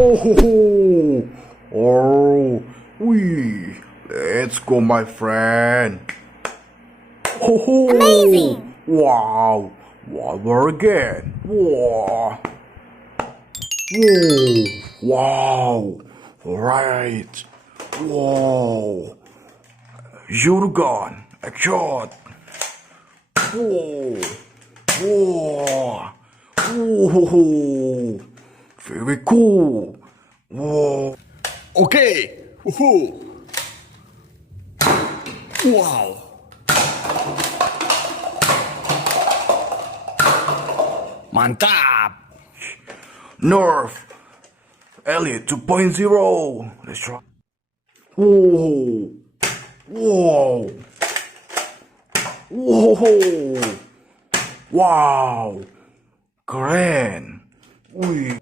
Oh, oh, wee. Let's go, my friend. Oh, Amazing. Wow. Revolver again. Wow. Whoa. Wow. Right. Whoa. Shotgun. A shot. Whoa. Whoa. Whoa. Very cool. Whoa. Okay. Woohoo. Wow. Mantap. NERF. Elliot 2.0. Let's try. Whoa. Whoa. Whoa. Wow. Keren. Wih.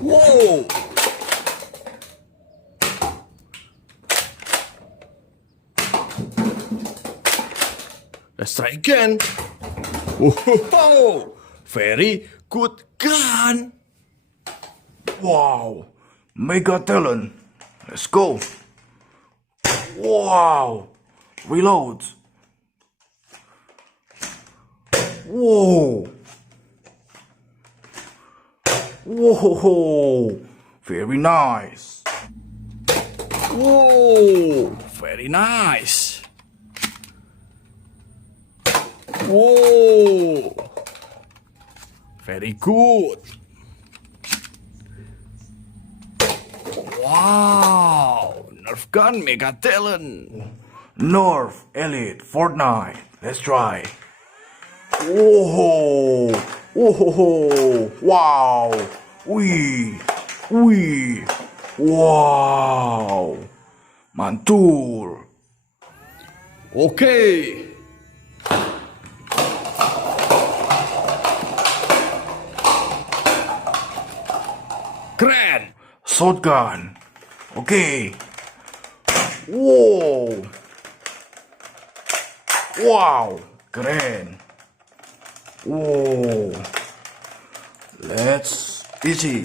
Wow. Let's try again. Whoa. Very good gun. Wow. Mega talent. Let's go. Wow. Reload. Whoa. Whoa. Very nice. Whoa. Very nice. Whoa. Very good. Wow. Nerf gun mega talent. NERF Elite Fortnite. Let's try. Whoa. Whoa. Wow. Wee. Wee. Wow. Mantul. Okay. Keren. Shotgun. Okay. Whoa. Wow. Keren. Whoa. Let's easy.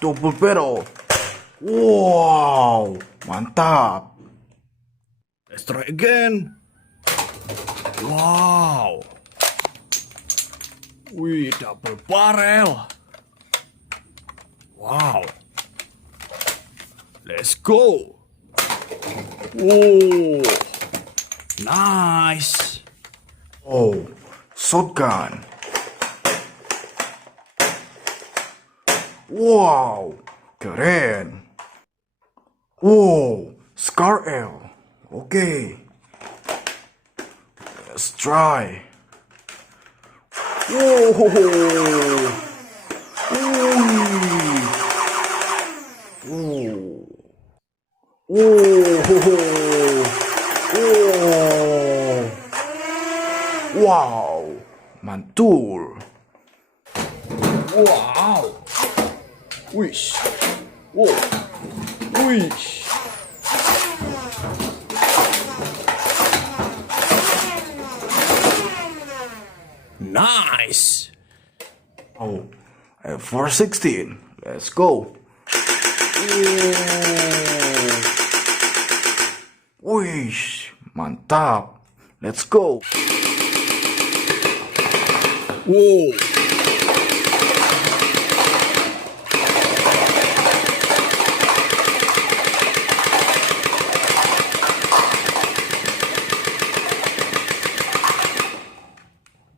Double barrel. Wow. Mantap. Let's try again. Wow. Wih, double barrel. Wow. Let's go. Whoa. Nice. Oh. Shotgun. Wow. Keren. Whoa. Scar L. Okay. Let's try. Whoa. Whoa. Whoa. Wow. Mantul. Wow. Wish. Whoa. Wish. Nice. Oh, AK47. Let's go. Wish, mantap. Let's go. Whoa.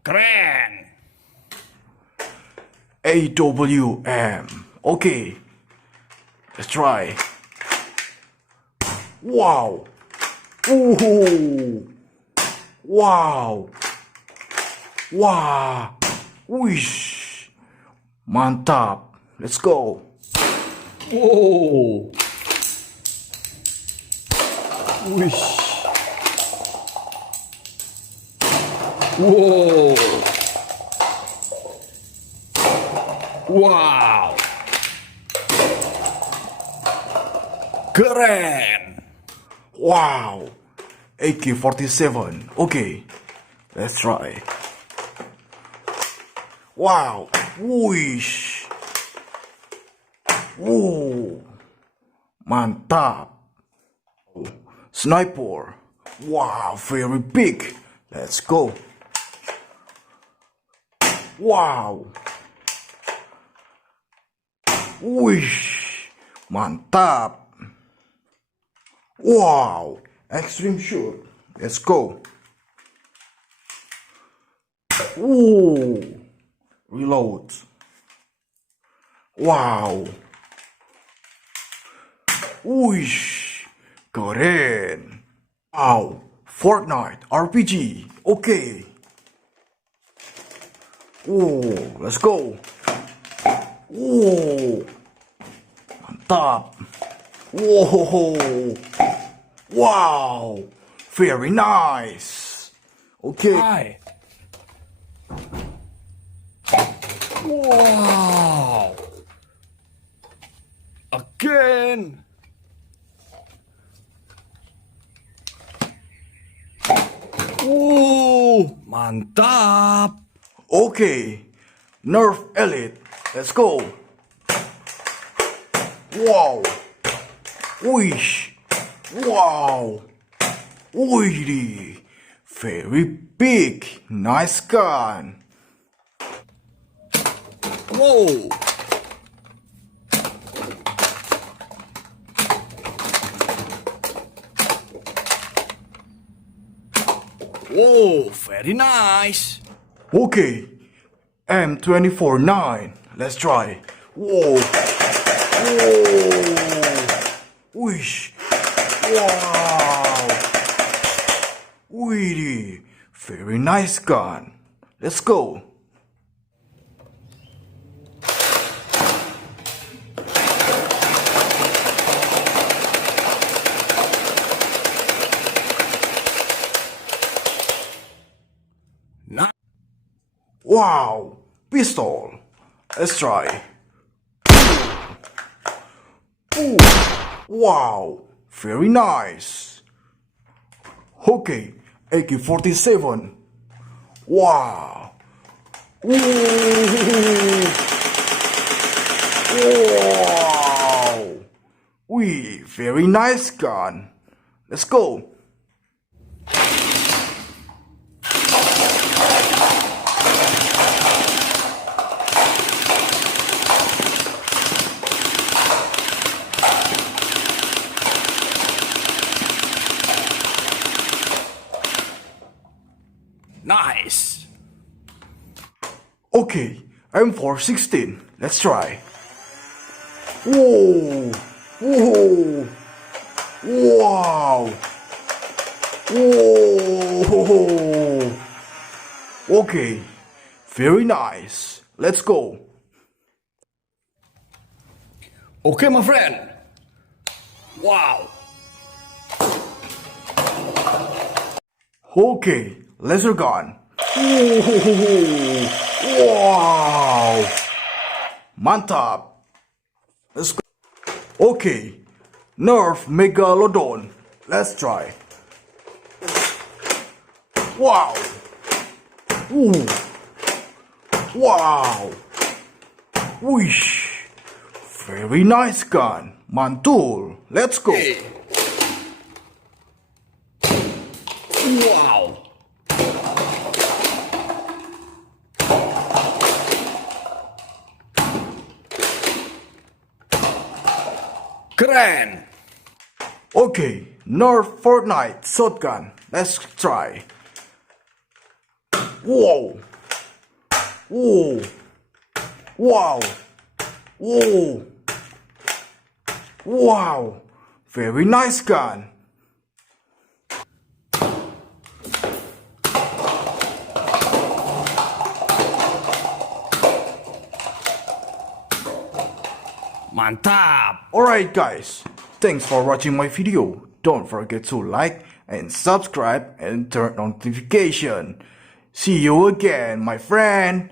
Keren. AWM. Okay. Let's try. Wow. Ooh. Wow. Wow. Wish. Mantap. Let's go. Whoa. Wish. Whoa. Wow. Keren. Wow. AK47. Okay. Let's try. Wow. Wish. Wow, mantap. Sniper. Wow, very big. Let's go. Wow. Wish, mantap. Wow, extreme shoot. Let's go. Ooh, reload. Wow. Wish, keren. Wow, Fortnite RPG. Okay. Oh, let's go. Oh, mantap. Whoa, wow, very nice. Okay. Hi. Wow. Again. Mantap. Okay, Nerf Elite, let's go. Wow, wish, wow, really, very big, nice gun. Whoa. Whoa, very nice. Okay, M24-9, let's try. Whoa, whoa, wish, wow, really, very nice gun. Let's go. Nice. Wow, pistol. Let's try. Ooh, wow, very nice. Okay, AK47. Wow. Ooh, wow. Very nice gun. Let's go. Nice. Okay, M416. Let's try. Whoa! Whoa! Wow! Whoa! Okay, very nice. Let's go. Okay, my friend. Wow. Okay, laser gun. Wow! Mantap. Let's go. Okay, Nerf Megalodon. Let's try. Wow! Ooh! Wow! Wish! Very nice gun. Mantul. Let's go. Hey. Wow. Keren. Okay, Nerf Fortnite shotgun. Let's try. Whoa! Whoa! Wow! Whoa! Wow! Very nice gun. Mantap. Alright guys, thanks for watching my video. Don't forget to like and subscribe and turn on notification. See you again, my friend.